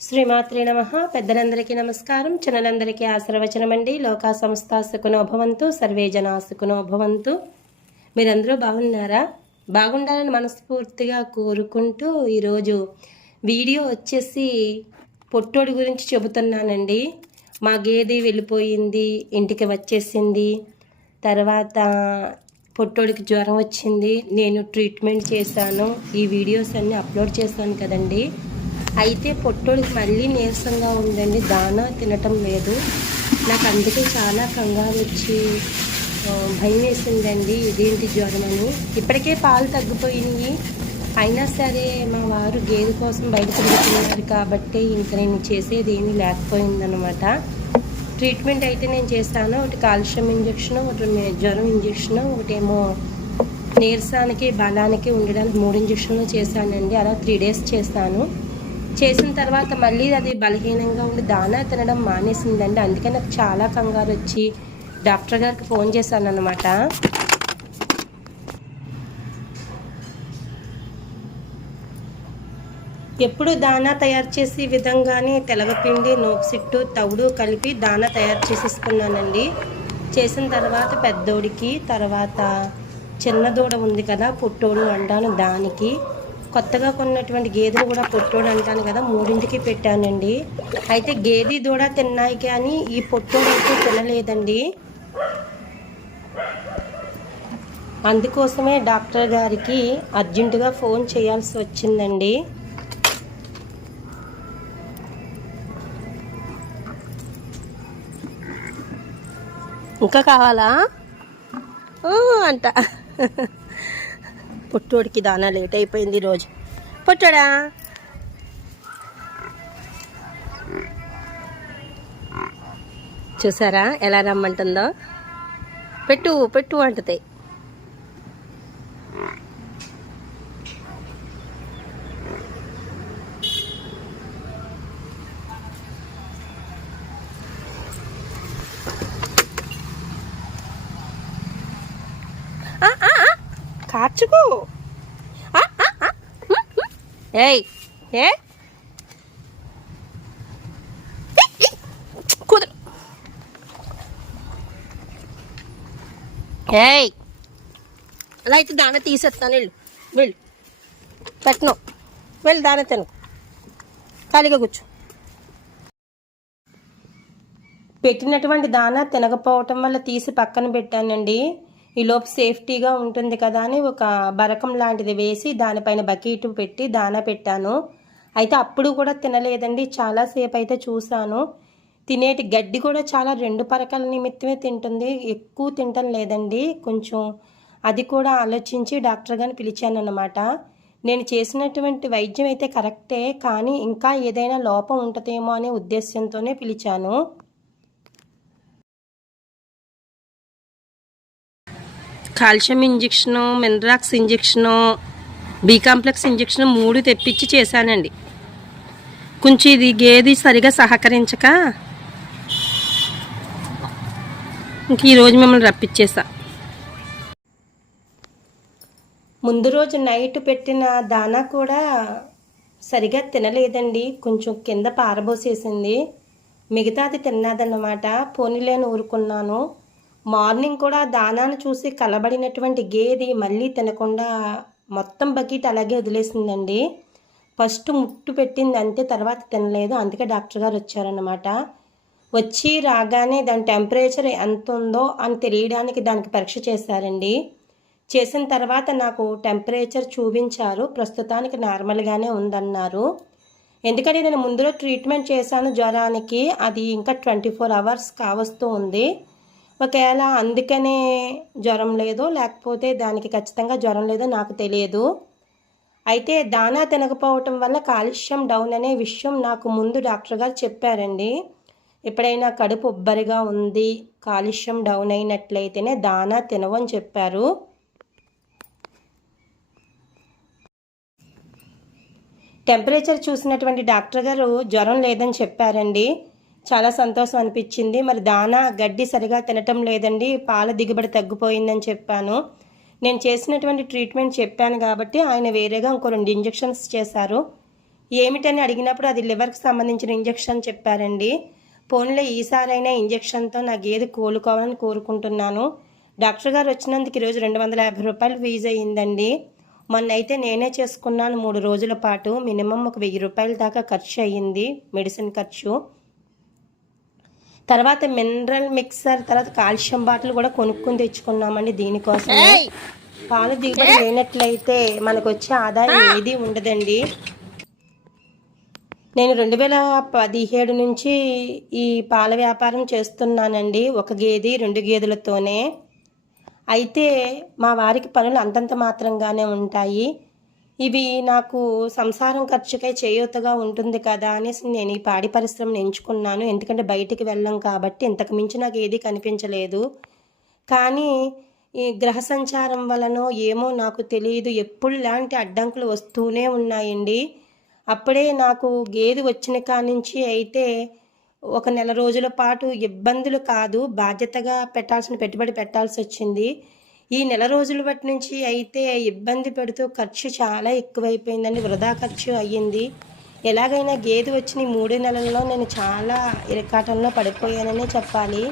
శ్రీమాత్రి నమ. పెద్దలందరికీ నమస్కారం. చిన్నలందరికీ ఆశీర్వచనం లోకా సంస్థ సుఖనోభవంతు సర్వే జనా సుఖనోభవంతు మీరందరూ బాగున్నారా? బాగుండాలని మనస్ఫూర్తిగా కోరుకుంటూ ఈరోజు వీడియో వచ్చేసి పొట్టోడి గురించి చెబుతున్నానండి. మా గేది వెళ్ళిపోయింది ఇంటికి వచ్చేసింది. తర్వాత పొట్టోడికి జ్వరం వచ్చింది. నేను ట్రీట్మెంట్ చేశాను. ఈ వీడియోస్ అన్నీ అప్లోడ్ చేశాను కదండీ. అయితే పొట్టోడికి మళ్ళీ నీరసంగా ఉందండి దానా తినటం లేదు. నాకు అందుకే చాలా కంగారు వచ్చి భయం వేసిందండి ఇదేంటి జ్వరం అని. ఇప్పటికే పాలు తగ్గిపోయినాయి. అయినా సరే మా వారు గేదె కోసం బయట తిరుగుతున్నారు కాబట్టి ఇంకా నేను చేసేది ఏమీ లేకపోయిందనమాట ట్రీట్మెంట్ అయితే నేను చేస్తాను ఒకటి కాల్షియం ఇంజెక్షన్ ఒకటి జ్వరం ఇంజెక్షన్ ఒకటేమో నీరసానికి బలానికి ఉండడానికి మూడు ఇంజక్షన్లు చేశానండి. అలా త్రీ డేస్ చేస్తాను చేసిన తర్వాత మళ్ళీ అది బలహీనంగా ఉండి దానా తినడం మానేసిందండి. అందుకే నాకు చాలా కంగారు వచ్చి డాక్టర్ గారికి ఫోన్ చేశాను అనమాట ఎప్పుడు దానా తయారు చేసే విధంగానే తెలవపిండి నోప్సిట్టు తవుడు కలిపి దానా తయారు చేసేసుకున్నానండి. చేసిన తర్వాత పెద్దోడికి తర్వాత చిన్న దూడ ఉంది కదా పుట్టోడు అంటాను దానికి. కొత్తగా కొన్నటువంటి గేదెలు కూడా పుట్టోడు అంటాను కదా మూడింటికి పెట్టానండి. అయితే గేదె దూడ తిన్నాయి కానీ ఈ పొట్టోడు అయితే తినలేదండి. అందుకోసమే డాక్టర్ గారికి అర్జెంటుగా ఫోన్ చేయాల్సి వచ్చిందండి. ఇంకా కావాలా? అంట. పుట్టోడికి దానా లేట్ అయిపోయింది ఈరోజు పొట్టడా? చూసారా ఎలా రమ్మంటుందో? పెట్టు పెట్టు అంటది. తెచ్చుకో. ఏయ్ ఏ? కుదురు ఏయ్ అలా అయితే దాన తీసేస్తాను వెళ్ళు వెళ్ళు. పెట్టను. వెళ్ళి దాన తిను. ఖాళీగా కూర్చో. పెట్టినటువంటి దాన తినకపోవటం వల్ల తీసి పక్కన పెట్టానండి. ఈలోపు సేఫ్టీగా ఉంటుంది కదా అని ఒక బరకం లాంటిది వేసి దానిపైన బకెట్ పెట్టి దానా పెట్టాను. అయితే అప్పుడు కూడా తినలేదండి. చాలాసేపు అయితే చూశాను. తినేటి గడ్డి కూడా చాలా రెండు పరకల నిమిత్తమే తింటుంది. ఎక్కువ తింటం లేదండి. కొంచెం అది కూడా ఆలోచించి డాక్టర్ గారిని పిలిచానన్నమాట. నేను చేసినటువంటి వైద్యం అయితే కరెక్టే కానీ ఇంకా ఏదైనా లోపం ఉంటుందేమో అనే ఉద్దేశంతోనే పిలిచాను. Calcium injection minerax injection B complex injection మూడు తెప్పించి చేశానండి. కొంచెం ఇది గేది సరిగా సహకరించక ఇంక ఈరోజు మిమ్మల్ని రప్పించేసా ముందు రోజు నైట్ పెట్టిన దానా కూడా సరిగా తినలేదండి. కొంచెం కింద పారబోసేసింది. మిగతాది తిన్నదన్నమాట. పోనీలేని ఊరుకున్నాను. మార్నింగ్ కూడా దానాను చూసి కలబడినటువంటి గేది మళ్ళీ తినకుండా మొత్తం బకెట్ అలాగే వదిలేసిందండి. ఫస్ట్ ముట్టు పెట్టింది అంతే తర్వాత తినలేదు. అందుకే డాక్టర్ గారు వచ్చారన్నమాట. వచ్చి రాగానే దాని టెంపరేచర్ ఎంత ఉందో అని తెలియడానికి దానికి పరీక్ష చేశారండి. చేసిన తర్వాత నాకు టెంపరేచర్ చూపించారు. ప్రస్తుతానికి నార్మల్గానే ఉందన్నారు. ఎందుకంటే నేను ముందులో ట్రీట్మెంట్ చేశాను జ్వరానికి. అది ఇంకా ట్వంటీ ఫోర్ అవర్స్ కావస్తూ ఉంది. ఒకవేళ అందుకనే జ్వరం లేదో లేకపోతే దానికి ఖచ్చితంగా జ్వరం లేదో నాకు తెలియదు. అయితే దానా తినకపోవటం వల్ల కాలుష్యం డౌన్ అనే విషయం నాకు ముందు డాక్టర్ గారు చెప్పారండి. ఎప్పుడైనా కడుపు ఉబ్బరిగా ఉంది కాలుష్యం డౌన్ అయినట్లయితేనే దానా తినవని చెప్పారు. టెంపరేచర్ చూసినటువంటి డాక్టర్ గారు జ్వరం లేదని చెప్పారండి. చాలా సంతోషం అనిపించింది. మరి దానా గడ్డి సరిగా తినటం లేదండి. పాల దిగుబడి తగ్గిపోయిందని చెప్పాను. నేను చేసినటువంటి ట్రీట్మెంట్ చెప్పాను కాబట్టి ఆయన వేరేగా ఇంకో రెండు ఇంజెక్షన్స్ చేశారు. ఏమిటని అడిగినప్పుడు అది లివర్కి సంబంధించిన ఇంజెక్షన్ చెప్పారండి. పోన్లో ఈసారైనా ఇంజెక్షన్తో నా గేదె కోలుకోవాలని కోరుకుంటున్నాను. డాక్టర్ గారు వచ్చినందుకు ఈరోజు రెండు వందల యాభై రూపాయలు ఫీజు అయ్యిందండి. మొన్న అయితే నేనే చేసుకున్నాను మూడు రోజుల పాటు. మినిమం ఒక వెయ్యి రూపాయల దాకా ఖర్చు అయ్యింది మెడిసిన్ ఖర్చు. తర్వాత మినరల్ మిక్సర్ తర్వాత కాల్షియం బాటిల్ కూడా కొనుక్కొని తెచ్చుకున్నామండి దీనికోసమే. పాలు దిగుబడి లేనట్లయితే మనకు వచ్చే ఆదాయం ఏది ఉండదండి. నేను రెండు వేల పదిహేడు నుంచి ఈ పాల వ్యాపారం చేస్తున్నానండి ఒక గేదె రెండు గేదెలతోనే. అయితే మా వారికి పనులు అంతంత మాత్రంగానే ఉంటాయి. ఇవి నాకు సంసారం ఖర్చుకై చేయూతగా ఉంటుంది కదా అనేసి నేను ఈ పాడి పరిశ్రమను ఎంచుకున్నాను. ఎందుకంటే బయటికి వెళ్ళం కాబట్టి ఇంతకు మించి నాకు ఏది కనిపించలేదు. కానీ ఈ గ్రహ సంచారం వలనో ఏమో నాకు తెలియదు. ఎప్పుడు ఇలాంటి అడ్డంకులు వస్తూనే ఉన్నాయండి. అప్పుడే నాకు గేదె వచ్చిన కానించి అయితే ఒక నెల రోజుల పాటు ఇబ్బందులు కాదు బాధ్యతగా పెట్టాల్సిన పెట్టుబడి పెట్టాల్సి వచ్చింది. ఈ నెల రోజుల బట్టి నుంచి అయితే ఇబ్బంది పెడుతూ ఖర్చు చాలా ఎక్కువైపోయిందండి. వృధా ఖర్చు అయ్యింది. ఎలాగైనా గేదె వచ్చిన ఈ మూడు నెలల్లో నేను చాలా ఇరకాటంలో పడిపోయాననే చెప్పాలి.